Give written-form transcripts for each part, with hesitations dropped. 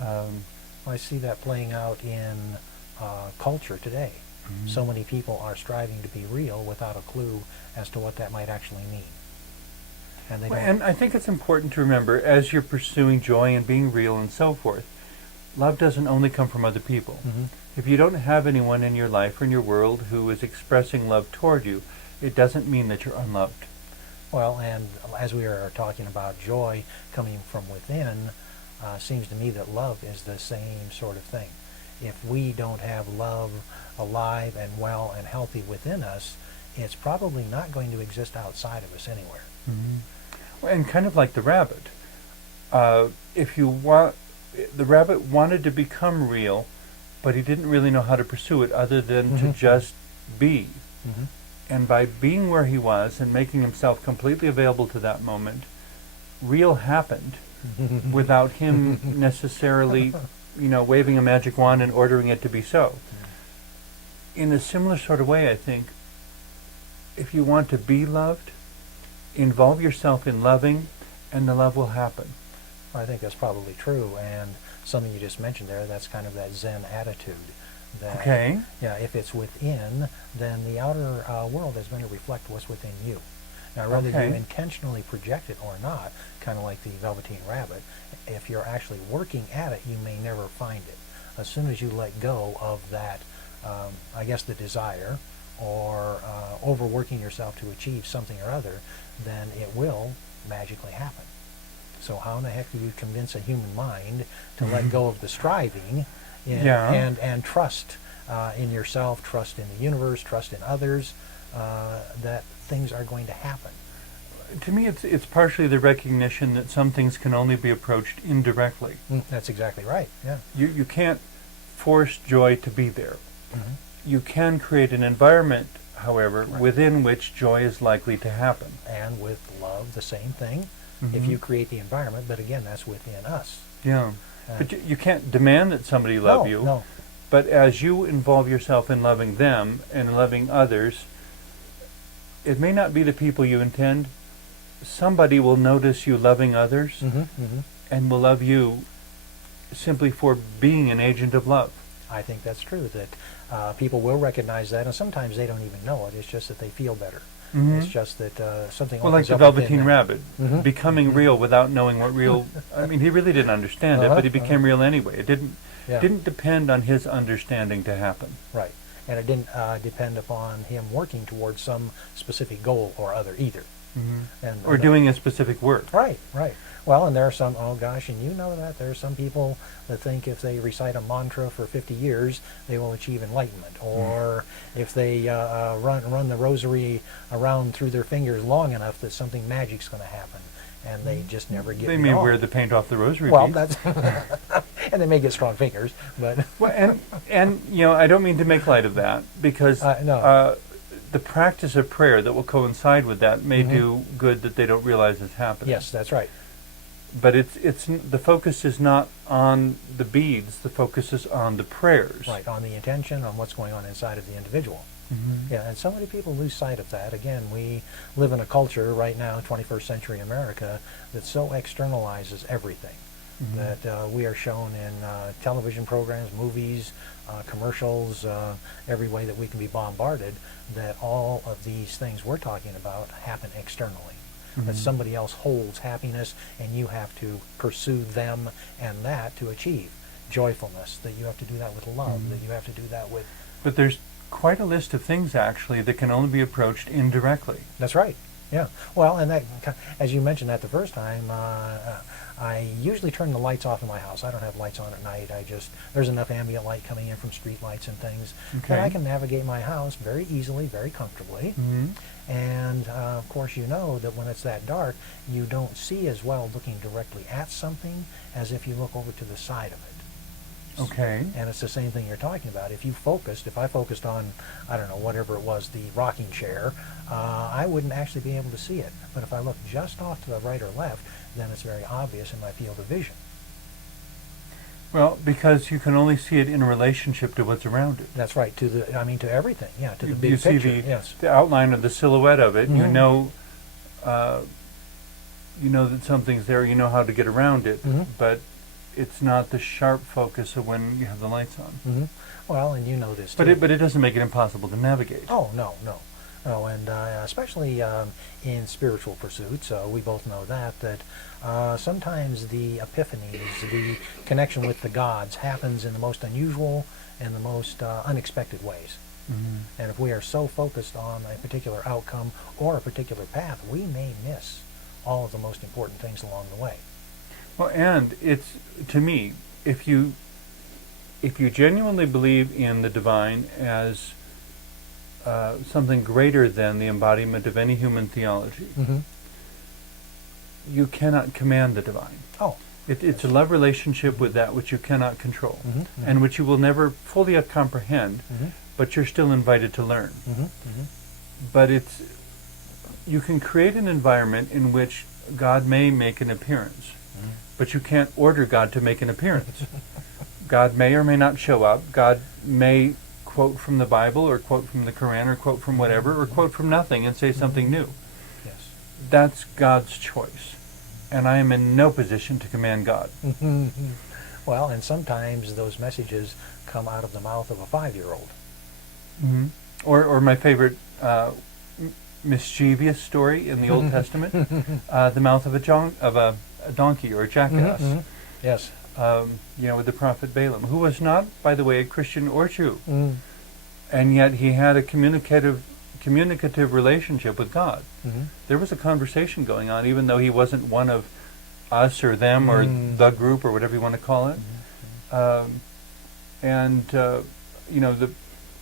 I see that playing out in culture today. So many people are striving to be real without a clue as to what that might actually mean. And they don't. And I think it's important to remember, as you're pursuing joy and being real and so forth, love doesn't only come from other people. If you don't have anyone in your life or in your world who is expressing love toward you, it doesn't mean that you're unloved. Well, and as we are talking about joy coming from within, seems to me that love is the same sort of thing. If we don't have love alive and well and healthy within us, it's probably not going to exist outside of us anywhere. And kind of like the rabbit. If you want, the rabbit wanted to become real, but he didn't really know how to pursue it other than to just be. And by being where he was and making himself completely available to that moment, real happened without him necessarily, waving a magic wand and ordering it to be so. In a similar sort of way, I think, if you want to be loved, involve yourself in loving, and the love will happen. I think that's probably true, and something you just mentioned there, that's kind of that Zen attitude. That, Okay. Yeah, if it's within, then the outer world is going to reflect what's within you. Now, whether you intentionally project it or not, kind of like the Velveteen Rabbit, if you're actually working at it, you may never find it. As soon as you let go of that, I guess the desire, or overworking yourself to achieve something or other, then it will magically happen. So how in the heck do you convince a human mind to let go of the striving and trust in yourself, trust in the universe, trust in others, that things are going to happen? To me, it's partially the recognition that some things can only be approached indirectly. That's exactly right, yeah. You can't force joy to be there. You can create an environment, however, within which joy is likely to happen. And with love, the same thing. If you create the environment, but again, that's within us. Yeah. But you can't demand that somebody love you. No. But as you involve yourself in loving them and loving others, it may not be the people you intend. Somebody will notice you loving others and will love you simply for being an agent of love. I think that's true, that people will recognize that, and sometimes they don't even know it. It's just that they feel better. It's just that something well, like opens the up Velveteen within Rabbit, becoming real without knowing what real... I mean, he really didn't understand it, but he became real anyway. It didn't depend on his understanding to happen. Right. And it didn't depend upon him working towards some specific goal or other either. Or doing a specific work. Right. Well, and there are some, oh gosh, and you know that, there are some people that think if they recite a mantra for 50 years, they will achieve enlightenment. Or if they run the rosary around through their fingers long enough that something magic's going to happen. And they just never get They it may on. wear the paint off the rosary Well, piece. that's... and they may get strong fingers, but... Well, and I don't mean to make light of that, because the practice of prayer that will coincide with that may do good that they don't realize is happening. Yes, that's right. But it's the focus is not on the beads. The focus is on the prayers. Right, on the intention, on what's going on inside of the individual. Yeah, and so many people lose sight of that. Again, we live in a culture right now, 21st century America, that so externalizes everything. That we are shown in television programs, movies, commercials, every way that we can be bombarded, that all of these things we're talking about happen externally. That somebody else holds happiness, and you have to pursue them and that to achieve joyfulness, that you have to do that with love, that you have to do that with... But there's quite a list of things, actually, that can only be approached indirectly. That's right, yeah. Well, and that, as you mentioned that the first time, I usually turn the lights off in my house. I don't have lights on at night. There's enough ambient light coming in from street lights and things that I can navigate my house very easily, very comfortably. And of course, you know that when it's that dark, you don't see as well looking directly at something as if you look over to the side of it. Okay. And it's the same thing you're talking about. If I focused on, I don't know, whatever it was, the rocking chair, I wouldn't actually be able to see it. But if I look just off to the right or left, then it's very obvious in my field of vision. Well, because you can only see it in relationship to what's around it. That's right. To everything. Yeah, to the big picture. You see yes. the outline of the silhouette of it. You know that something's there. You know how to get around it. But it's not the sharp focus of when you have the lights on. Mm-hmm. Well, and you know this too. But it doesn't make it impossible to navigate. Oh, no, no. Oh, and especially in spiritual pursuits, we both know that sometimes the epiphanies, the connection with the gods, happens in the most unusual and the most unexpected ways. Mm-hmm. And if we are so focused on a particular outcome or a particular path, we may miss all of the most important things along the way. Well, and it's, to me, if you genuinely believe in the divine as something greater than the embodiment of any human theology, Mm-hmm. you cannot command the divine. Oh. It's a love relationship with that which you cannot control, Mm-hmm. Mm-hmm. and which you will never fully comprehend, Mm-hmm. but you're still invited to learn. Mm-hmm. Mm-hmm. But you can create an environment in which God may make an appearance, Mm-hmm. but you can't order God to make an appearance. God may or may not show up. God may quote from the Bible, or quote from the Quran, or quote from whatever, or quote from nothing and say something new. Yes. That's God's choice. And I am in no position to command God. Well, and sometimes those messages come out of the mouth of a 5-year-old. Mm-hmm. Or my favorite mischievous story in the Old Testament, the mouth of a donkey or a jackass. Mm-hmm. Yes. With the prophet Balaam, who was not, by the way, a Christian or Jew, Mm. and yet he had a communicative relationship with God. Mm-hmm. There was a conversation going on, even though he wasn't one of us or them or the group or whatever you want to call it.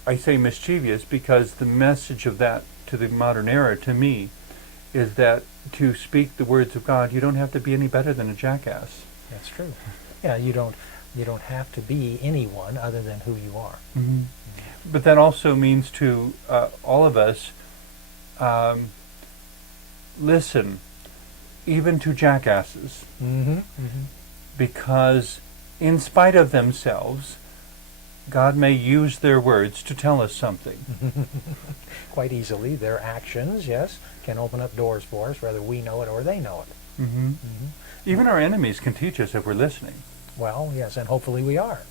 I say mischievous because the message of that to the modern era, to me, is that to speak the words of God, you don't have to be any better than a jackass. That's true. Yeah, you don't have to be anyone other than who you are. Mm-hmm. But that also means to all of us, listen, even to jackasses, Mm-hmm. Mm-hmm. because in spite of themselves, God may use their words to tell us something. Quite easily, their actions, yes, can open up doors for us, whether we know it or they know it. Mm-hmm. Mm-hmm. Even our enemies can teach us if we're listening. Well, yes, and hopefully we are.